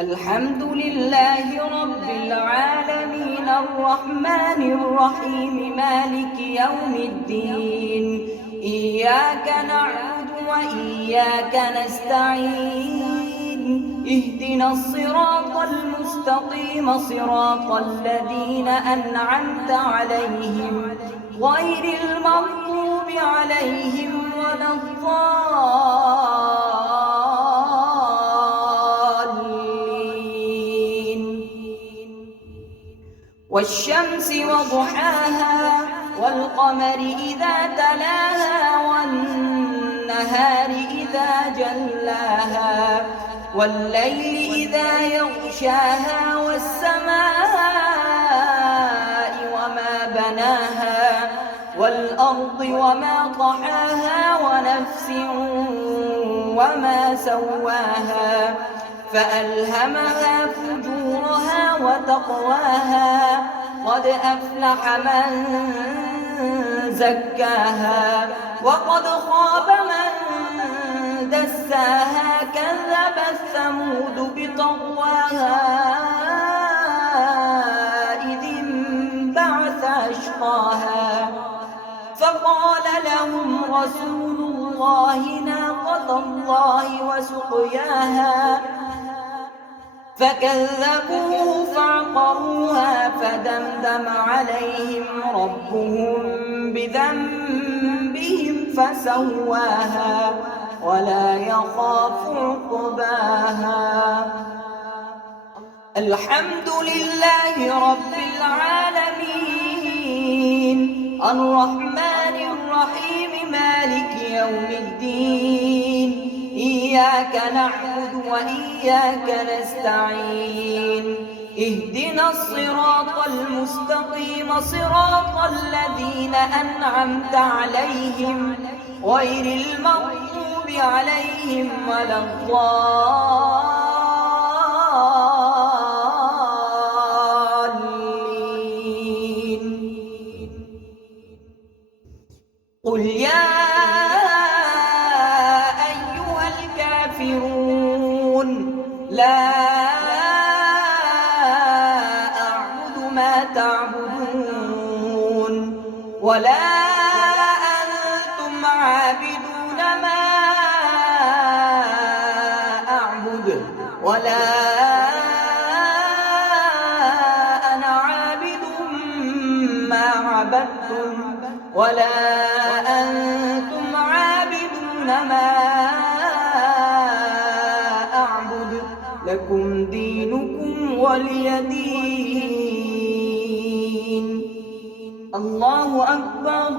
الحمد لله رب العالمين الرحمن الرحيم مالك يوم الدين. إياك نعبد وإياك نستعين. اهدنا الصراط المستقيم صراط الذين أنعمت عليهم غير المغضوب عليهم ولا والشمس وضحاها والقمر إذا تلاها والنهار إذا جلاها والليل إذا يغشاها والسماء وما بناها والأرض وما طحاها ونفس وما سواها فألهمها فجورها وتقواها قد أفلح من زكاها وقد خاب من دساها كذبت ثمود بطغواها إذ انبعث أشقاها فقال لهم رسول الله ناقة الله وسقياها فكذبوه فعقروها فدمدم عليهم ربهم بذنبهم فسواها ولا يخاف عقباها. الحمد لله رب العالمين الرحمن الرحيم مالك يوم الدين. إياك نعبد وإياك نستعين. اهدنا الصراط المستقيم صراط الذين أنعمت عليهم غير المغضوب عليهم ولا الضالين. قل يا لا أعبد ما تعبدون ولا أنتم عابدون ما أعبد ولا أنا عابد ما عبدتم ولا أنتم عابدون ما لكم دينكم ولي دين. الله أكبر.